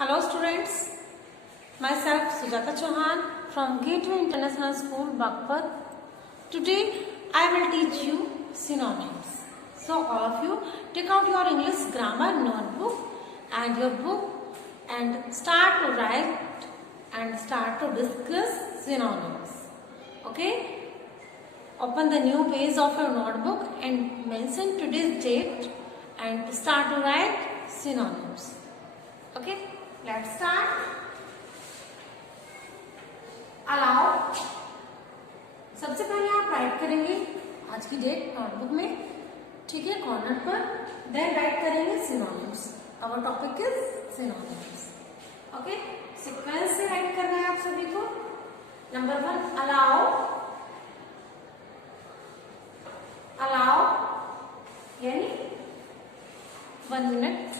Hello students, myself Sujata Chauhan from Gateway International School, Bagpat. Today I will teach you synonyms. So all of you take out your English grammar notebook and your book and start to write and start to discuss synonyms. Okay? Open the new page of your notebook and mention today's date and start to write synonyms. Okay? Let's start. Allow. सबसे पहले आप right करेंगे आज की date notebook में, ठीक है, corner पर. देन राइट करेंगे synonyms. Our topic is synonyms. Okay, sequence से राइट करना है आप सभी को. Number 1 allow. अलाउ यानी 1 मिनट.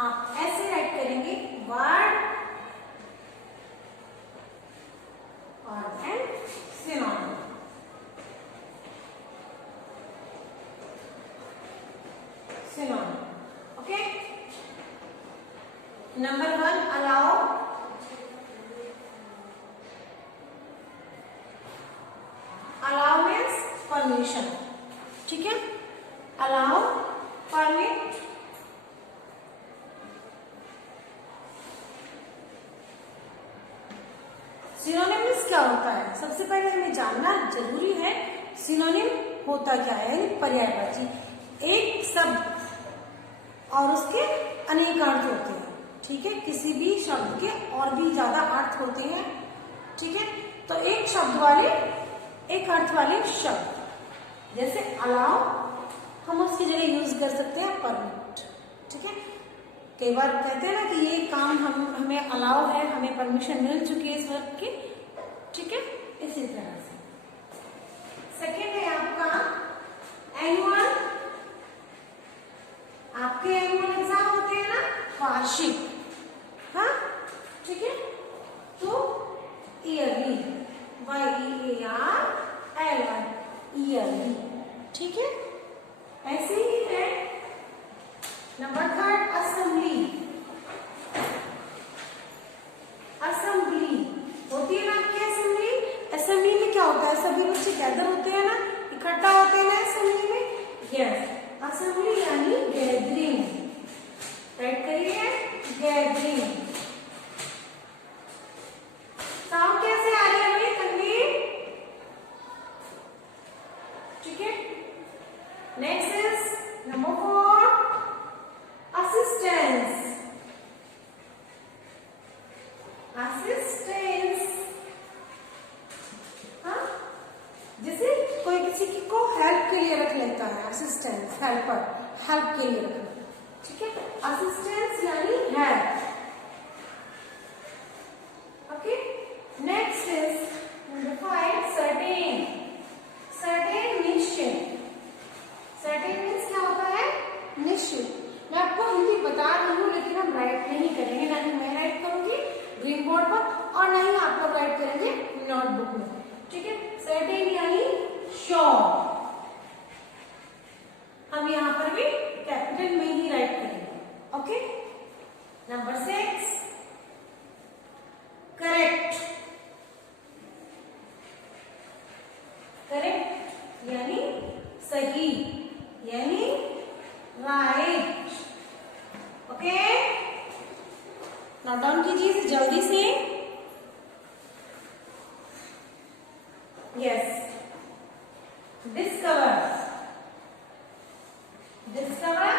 आप ऐसे राइट करेंगे word and synonym. Synonym. Okay. Number 1 allow. Allow means permission. ठीक है, अलाउ, परमिट. सिनोनिम्स क्या होता है? सबसे पहले हमें जानना जरूरी है सिनोनिम होता क्या है. यानी पर्यायवाची, एक शब्द और उसके अनेक अर्थ होते हैं. ठीक है, किसी भी शब्द के और भी ज्यादा अर्थ होते हैं. ठीक है, तो एक शब्द वाले, एक अर्थ वाले शब्द जैसे अलाउ, हम उसकी जगह यूज कर सकते हैं परमिट. ठीक है, कई बार कहते हैं ना कि ये काम हमें अलाउ है, हमें परमिशन मिल चुकी है इस वर्क की. ठीक है, इसी तरह से. सेकेंड है आपका एनुअल. आपके एनुअल एग्जाम होते हैं ना, वार्षिक. हाँ, ठीक है, तो ईयरली, YEARLY, ईयरली. ठीक है, ऐसे ही है. Number 3 assembly. असेंबली होती है ना आपकी असेंबली. असेंबली में क्या होता है? सभी बच्चे गैदर होते हैं ना, इकट्ठा होते हैं ना असेंबली में. यस, असेंबली यानी गैदरिंग. राइट करिए, गैदरिंग. साउंड कैसे आ रही है भाई तनवीर? ठीक है. Next is number 4 assistance. Assistance, हाँ, जैसे कोई किसी की को हेल्प के लिए रख लेता है. असिस्टेंस, हेल्पर, हेल्प के लिए रखना. ठीक है, असिस्टेंस यानी help. Okay. Next is number 5 certain. Certain निश्चित. सर्टेन मीन्स क्या होता है? निश्चित. मैं आपको हिंदी बता रही हूँ लेकिन हम राइट नहीं करेंगे. ना ही मैं राइट करूंगी ग्रीन बोर्ड पर और ना ही आप लोग राइट करेंगे नोटबुक में. ठीक है, सर्टेन यानी श्योर. हम यहाँ पर भी कैपिटल में ही राइट करेंगे. ओके. Number 6 correct. करेक्ट यानी सही, यानी राइट. ओके, नोट डाउन कीजिए जल्दी से. Yes, discover. डिस्कवर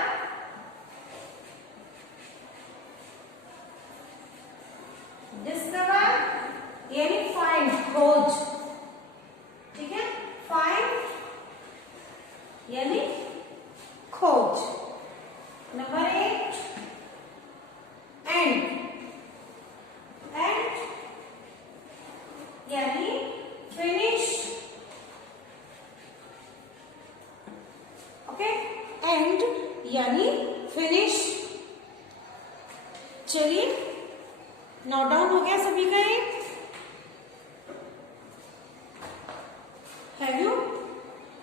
डिस्कवर यानी फाइंड, खोज. ठीक है, फाइंड यानी खोज. Number 8 and. एंड यानी फिनिश. ओके, एंड यानी फिनिश. चलिए, नोट डाउन हो गया सभी का? Have you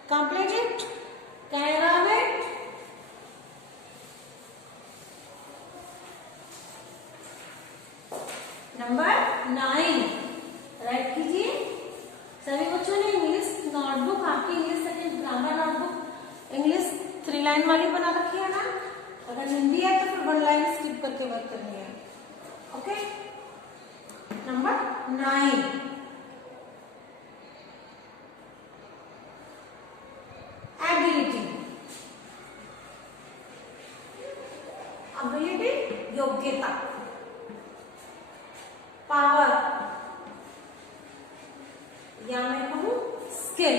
completed? लाइन वाली बना रखी है ना, अगर हिंदी है तो फिर 1 लाइन स्किप करके वर्क करनी है। Okay, number 9, ability. एबिलिटी योग्यता, पावर या मैं कहूं स्किल,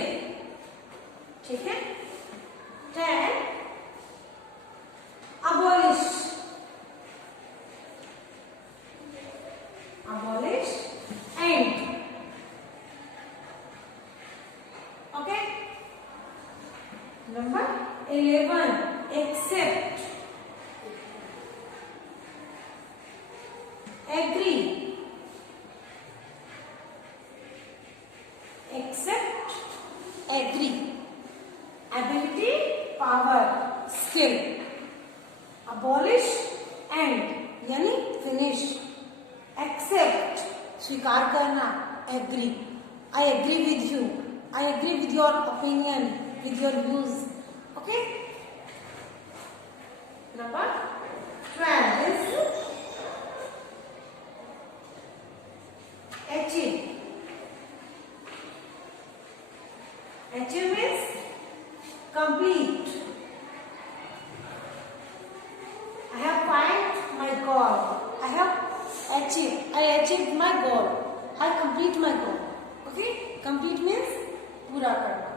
ठीक है। 10, abolish, abolish end, okay। number 11, accept, agree, accept, agree, ability, power, skill, abolish end यानी finish, accept स्वीकार करना, agree, I agree with you, I agree with your opinion, with your views, okay। number 12 is achieve, achieve means complete, I have find my goal, I have achieved, I achieved my goal, I complete my goal, okay। complete means पूरा करना,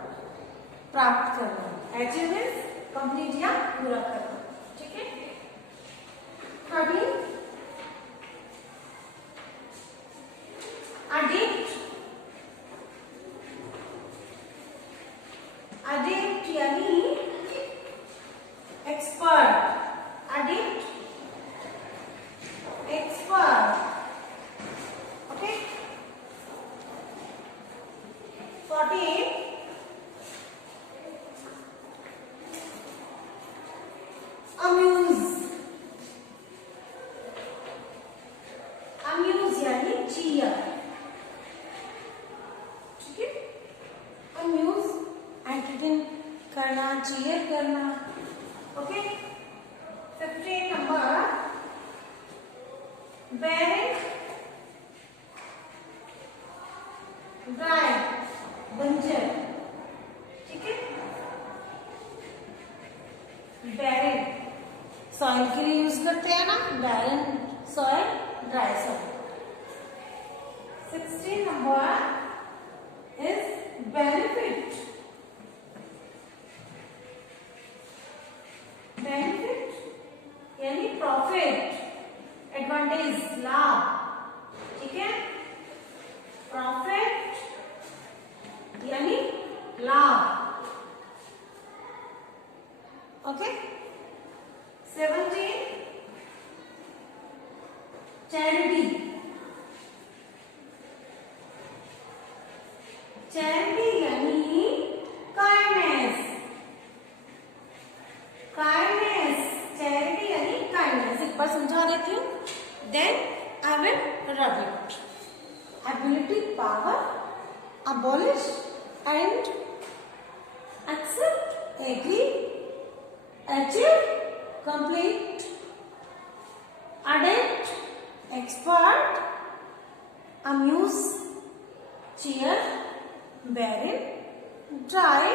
प्राप्त करना, achieve means complete या पूरा करना, ठीक है। 13, addict, addict यानी expert, addict, expert, okay। 14, amuse, amuse यानी cheer, ठीक है। amuse एंटरटेन करना, cheer करना, ओके। 15 नंबर barren, dry, बंजर, ठीक है। barren सॉइल के लिए यूज करते हैं ना, barren soil, dry soil. 16 number is benefit, benefit यानी प्रॉफिट, एडवांटेज, लाभ, ठीक है। प्रॉफिट यानी लाभ, ओके। 17, चैरिटी, चैरिटी यानी काइंडनेस, काइंडनेस, चैरिटी यानी काइंडनेस। एक बार समझा देती हूँ, then I will rub it. Ability, power, abolish and accept, agree, achieve, complete, addict, expert, amuse, cheer, barren, dry,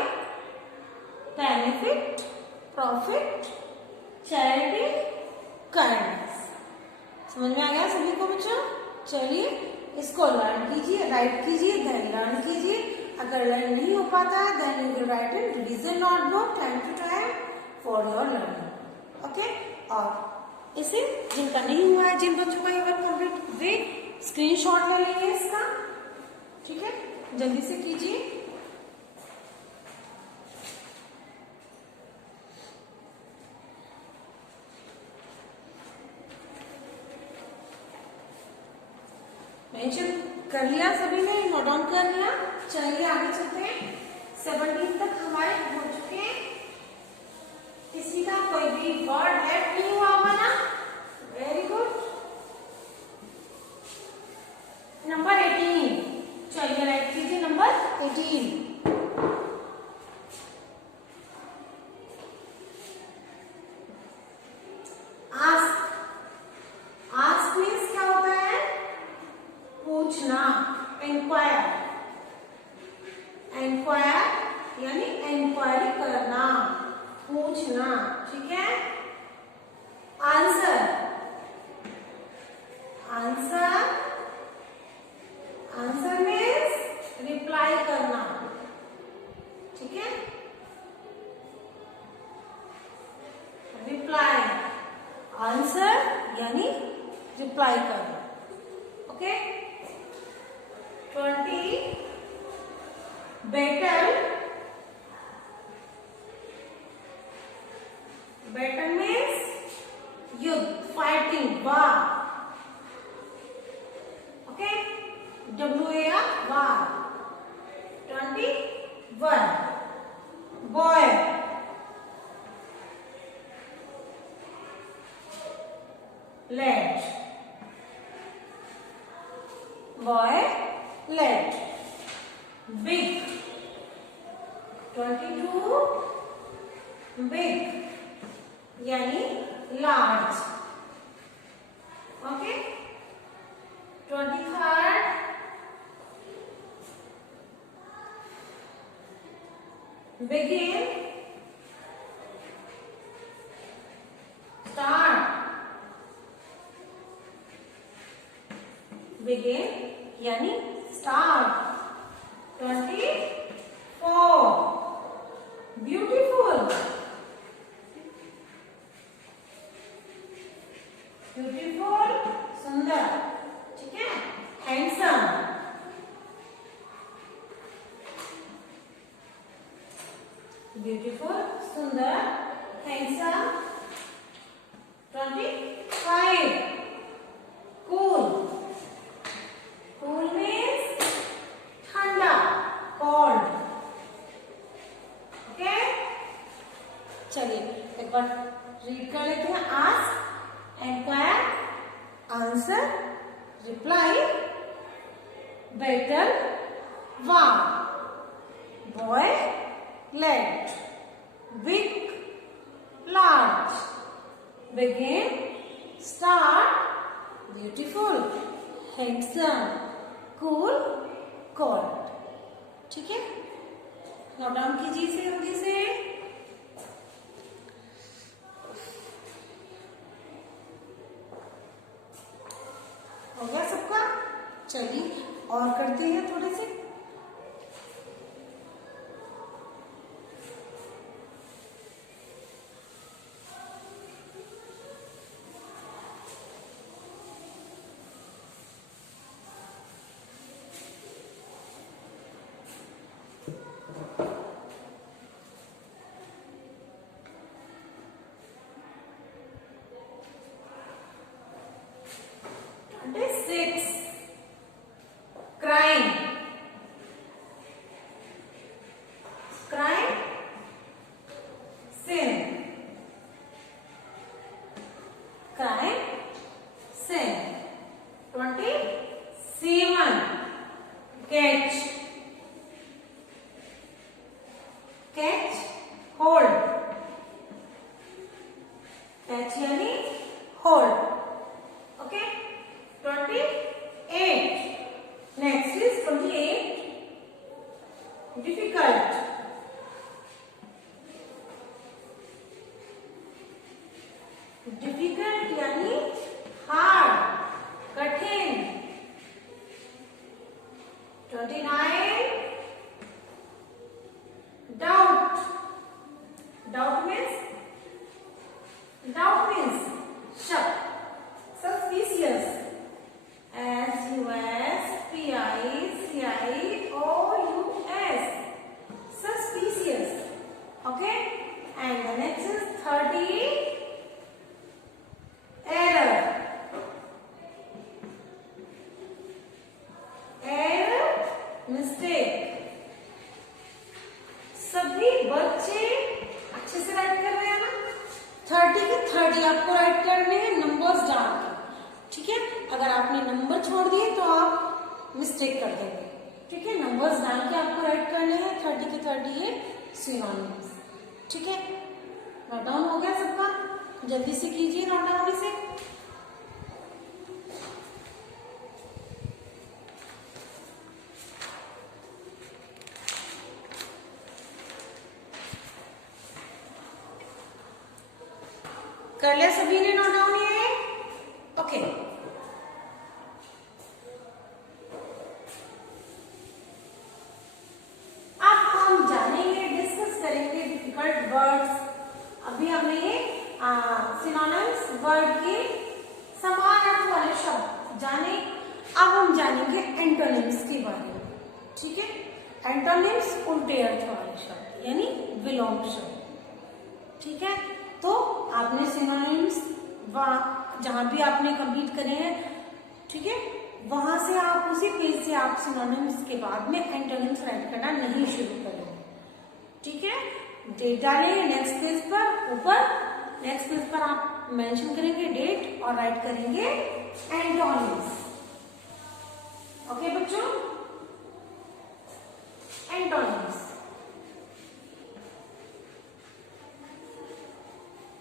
benefit, profit, charity, kindness। समझ में आ गया सभी को बच्चों? चलिए इसको लर्न कीजिए, राइट कीजिए, देन लर्न कीजिए। अगर लर्न नहीं हो पाता है then you will write in revision notebook time to time for your learning, okay. और इसे जिनका नहीं हुआ है, जिन बच्चों का ये वर्क कंप्लीट, वे स्क्रीनशॉट ले लेंगे इसका, ठीक है। जल्दी से कीजिए। मेंशन कर लिया सभी ने, नोट डाउन कर लिया। चलिए आगे चलते हैं। 17 तक हमारे हो चुके हैं। किसी का कोई भी वर्ड लेफ्ट नहीं हुआ होगा ना? Very good. नंबर 18, चलिए राइट कीजिए नंबर 18। इंक्वायरी करना, पूछना, ठीक है। Answer, answer, answer means reply करना, ठीक है। रिप्लाई, आंसर यानी रिप्लाई करना, ओके। 20 बैटल, बैटल मीन्स युद्ध, फाइटिंग, वार, ओके। WAR, वार। 21 boy, led, boy led। big, 22 big यानी large, okay. 23rd begin, start, begin यानी start। 24 beautiful, beautiful सुंदर, ठीक है। handsome, beautiful सुंदर, handsome। 25 cool, cool means ठंडा, cold, ओके। चलिए एक बार रीड कर लेते हैं। Ask, enquire, answer, reply, battle, war, boy lad, big, large, begin, start, beautiful, handsome, cool, cold, ठीक है। नोट डाउन कीजिए इसे जल्दी से। हो गया सबका? चलिए और करते हैं थोड़े से। डिफिकल्ट यानी हार्ड, कठिन। 29 डाउट, डाउट मीन्स शक, suspicious, SUSPICIOUS, suspicious, okay। And the next is 30 error, mistake। सभी बच्चे अच्छे से राइट कर रहे हैं ना। 30 के 30 आपको राइट करने हैं नंबर्स डाल के, ठीक है। अगर आपने नंबर छोड़ दिए तो आप मिस्टेक कर देंगे, ठीक है। नंबर्स डाल के आपको राइट करने हैं 30 के 30 ये सिनोनिम्स, ठीक है। नोट डाउन हो गया सबका? जल्दी से कीजिए नोट डाउन इसे। कर लिया सभी ने नोट डाउन ये? ओके। अब हम जानेंगे, डिस्कस करेंगे डिफिकल्ट वर्ड्स। अभी हमने ये सिनोनिम्स वर्ड के समान अर्थ वाले शब्द जाने। अब हम जानेंगे एंटोनिम्स के बारे में, ठीक है। एंटोनिम्स उल्टे अर्थ वाले शब्द यानी विलोम शब्द, ठीक है। तो आपने सिनोनिम्स जहां भी आपने कंप्लीट करे हैं, ठीक है, वहां से आप उसी पेज से आप सिनोनिम्स के बाद में एंटोनिम्स राइट करना नहीं शुरू करेंगे, ठीक है। डेट डालेंगे नेक्स्ट पेज पर, ऊपर नेक्स्ट पेज पर आप मेंशन करेंगे डेट और राइट करेंगे एंटोनिम्स। ओके बच्चों, एंटोनिम्स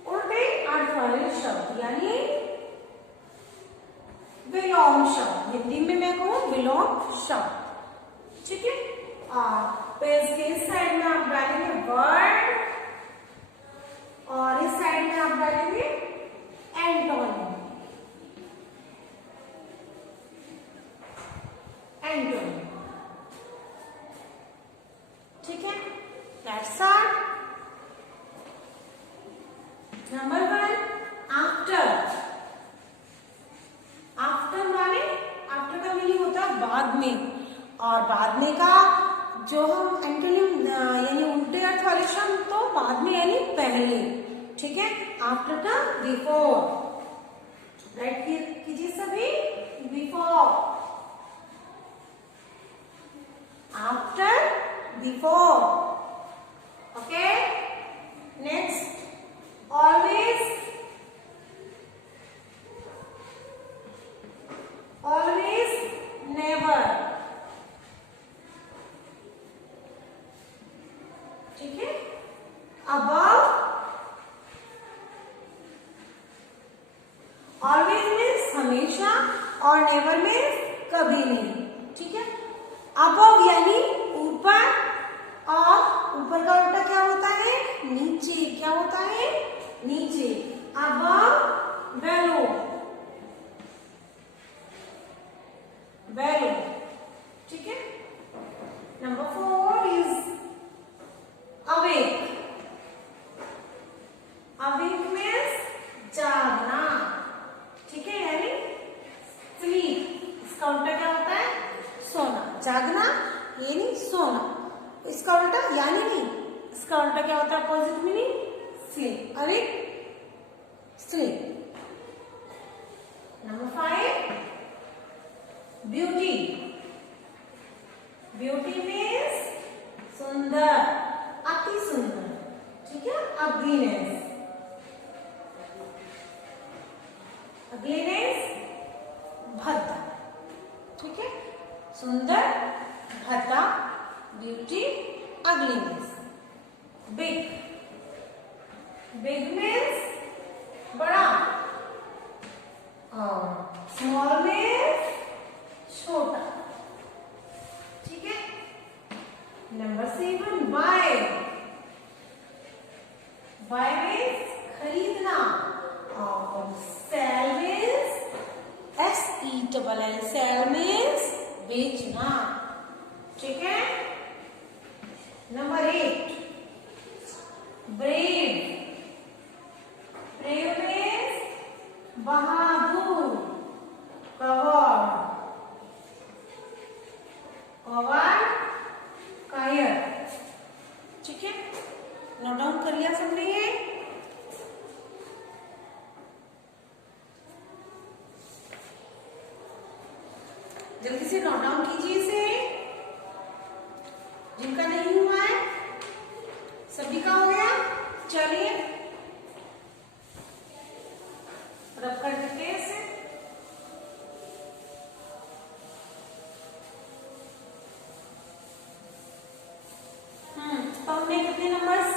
उल्टे अर्थ वाले शब्द यानी विलोम शब्द। हिंदी में मैं कहूं विलोम शब्द, ठीक है। पेज के इस साइड में आप डालेंगे वर्ड और इस साइड में आप डालेंगे एंटोनिम। एंटोनिम, ठीक है। Let's start. Number 1, after. After माने, आफ्टर का मीनिंग होता है बाद में, और बाद में का जो हम एंटोनिम यानी उल्टे अर्थ वाले शब्द तो बाद में यानी पहले, ठीक है। आफ्टर का बिफोर, राइट कीजिए सभी, before. After, before, okay. Next, always. Always, never, ठीक है। अबव, ऑलवेज मीन्स हमेशा और नेवर मीन्स कभी नहीं, ठीक है। अबव यानी ऊपर, और ऊपर का उल्टा क्या होता है? नीचे। क्या होता है? नीचे। अबव, बेलो, बेलो, ठीक है। Number 4 is awake. Awake means जागना, ठीक है, यानी स्लीप। इसका उल्टा क्या होता है? सोना। जागना यानी सोना, इसका उल्टा यानी नहीं, इसका उल्टा क्या होता है? Opposite meaning sleep. Awake, sleep. Number 5, beauty. Beauty means सुंदर, अति सुंदर, ठीक है। अग्लीनेस, अग्लीनेस भद्दा, ठीक है। सुंदर, भद्दा, beauty, ugliness. Big, big means बड़ा, और स्मॉल मीन्स छोटा, ठीक है। Number 7, bye. बाय मीन्स खरीदना, और sell means SELL, sell means बेचना, ठीक है। Number 8, brave. ब्रेव मीन्स बहादुर, कवर्ड, कवर्ड, कायर, ठीक है। नोट डाउन कर लिया सबने ये? जल्दी से नोट डाउन कीजिए इसे, जिनका नहीं हुआ है। सभी का हो गया? चलिए रब कर देते हैं इसे। तो हमने कितने नंबर्स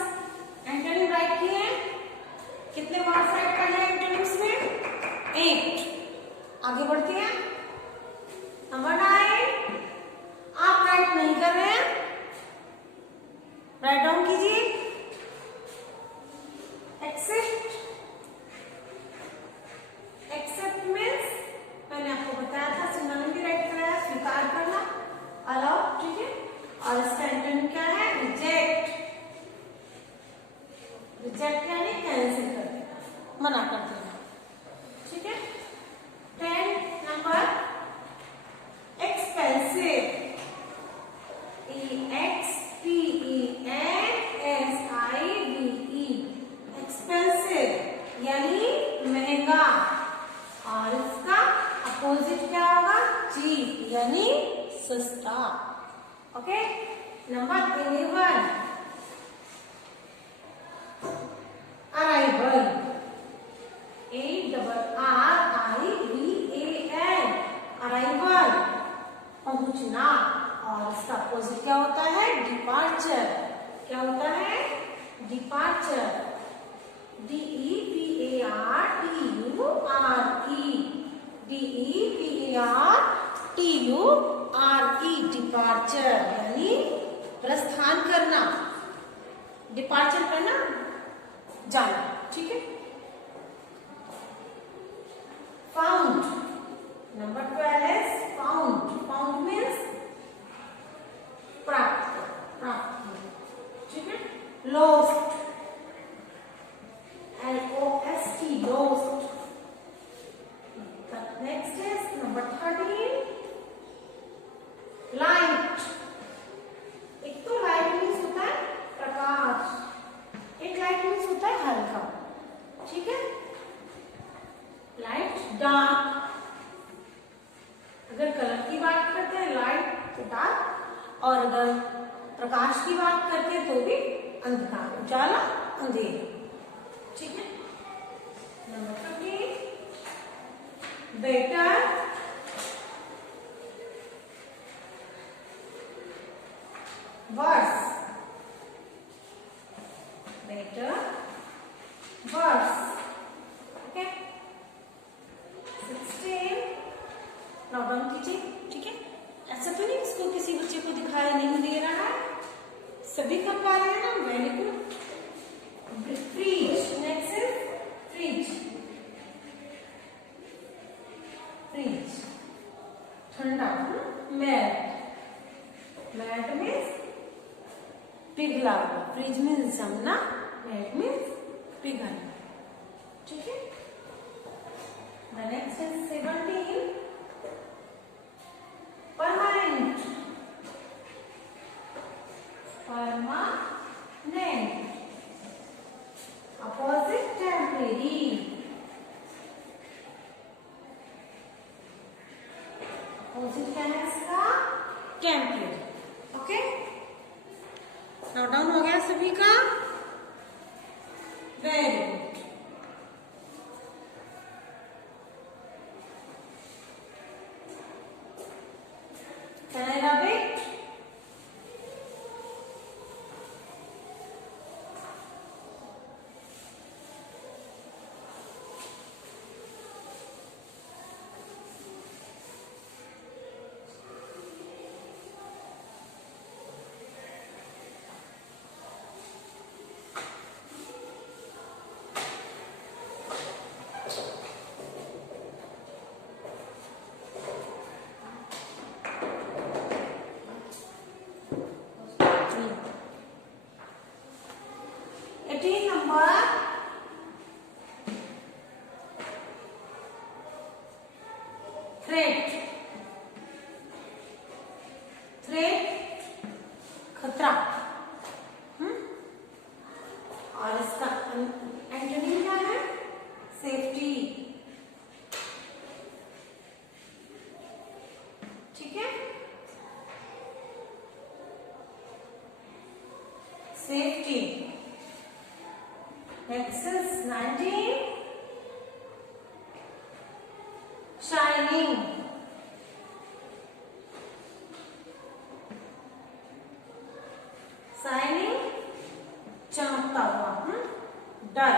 एंटोनिम राइट किए हैं? कितने वर्ड्स राइट कर लिए एंटोनिम्स में? 8। आगे बढ़ते हैं। नंबर 9, आप राइट नहीं कर रहे हैं, राइट डाउन कीजिए। एक्सेप्ट, रिजेक्ट यानी कैंसिल कर देना, मना कर देना, ठीक है। 10 नंबर एक्सपेंसिव, EXPENSIVE, एक्सपेंसिव यानी महंगा, और इसका अपोजिट क्या होगा, चीप यानी सस्ता। Okay, number 11 arrival, ARRIVAL, arrival पहुंचना, और इसका अपोजिट क्या होता है, डिपार्चर। क्या होता है, डिपार्चर, DEPARTURE, डिपार्चर यानी प्रस्थान करना, डिपार्चर करना, जाना, ठीक है। फाउंड, नंबर 12 है फाउंड। फाउंड मीन्स प्राप्त, प्राप्त, ठीक है। Lost, LOST, lost. Next is number 13 light. एक तो लाइट मीन्स होता है प्रकाश, एक लाइट मीन्स होता है हल्का, ठीक है। लाइट डार्क, अगर कलर की बात करते हैं लाइट तो डार्क, और अगर प्रकाश की बात करते हैं तो भी अंधकार, उजाला, अंधेरा, ठीक है। Number 15 better, worse, better, worse, okay. 16 note down कीजिए, ठीक है। ऐसा तो नहीं इसको किसी बच्चे को दिखाई नहीं दे रहा है, सभी कर पा रहे हैं ना, very good. Fridge, next is fridge, fridge ठंडा, मैट, मैट मीन्स पिघला हुआ, फ्रिज मीन्स जमना, मैट मीन्स पिघलना, ठीक है। Next is 17 permanent, permanent, opposite temporary, opposite क्या है इसका, टेम्परेरी, ओके। नोट डाउन हो गया सभी का, very good. Can I rub it? Threat, threat खतरा, और इसका एंटोनिम क्या है, सेफ्टी, ठीक है। Safety. Next is 19 shining, shining चमकता हुआ, डर,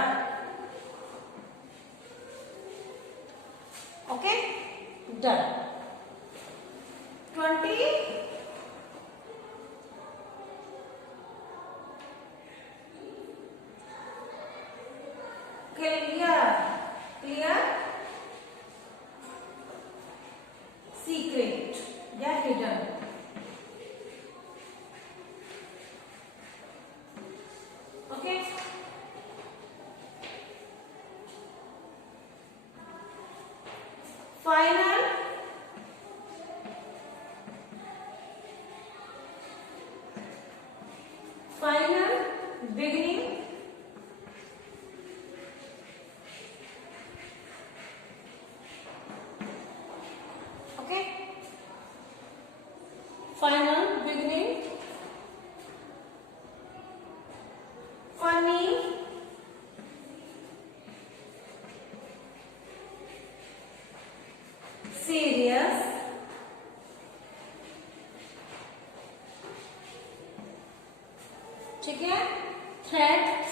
ओके, डर। 20 क्लियर, क्लियर, सीक्रेट या hidden, okay.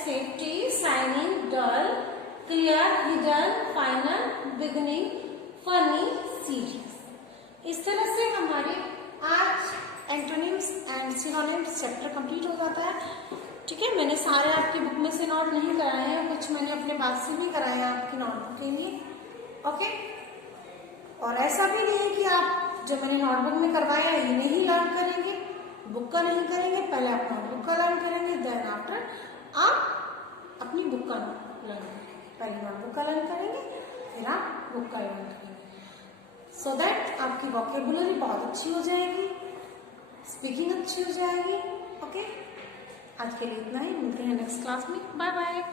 Safety, shining, dull, clear, hidden, final, beginning, funny, serious. इस तरह से हमारे आज antonyms and synonyms chapter complete हो जाता है। ठीक है, मैंने सारे आपकी बुक में से नोट नहीं कराए हैं, कुछ मैंने अपने पास से भी कराए हैं आपकी नोटबुक के लिए। ओके, और ऐसा भी नहीं है कि आप जो मैंने नोटबुक में करवाया है इन्हें ही लर्न करेंगे, बुक का नहीं करेंगे। पहले आप नोटबुक का लर्न करेंगे, देन आफ्टर आप अपनी बुक का लर्न करेंगे। पहले नोटबुक का लर्न करेंगे, फिर आप बुक का लर्न करेंगे, सो दैट आपकी वोकेबुलरी बहुत अच्छी हो जाएगी, स्पीकिंग अच्छी हो जाएगी। ओके, आज के लिए इतना ही, मिलते हैं नेक्स्ट क्लास में। Bye bye.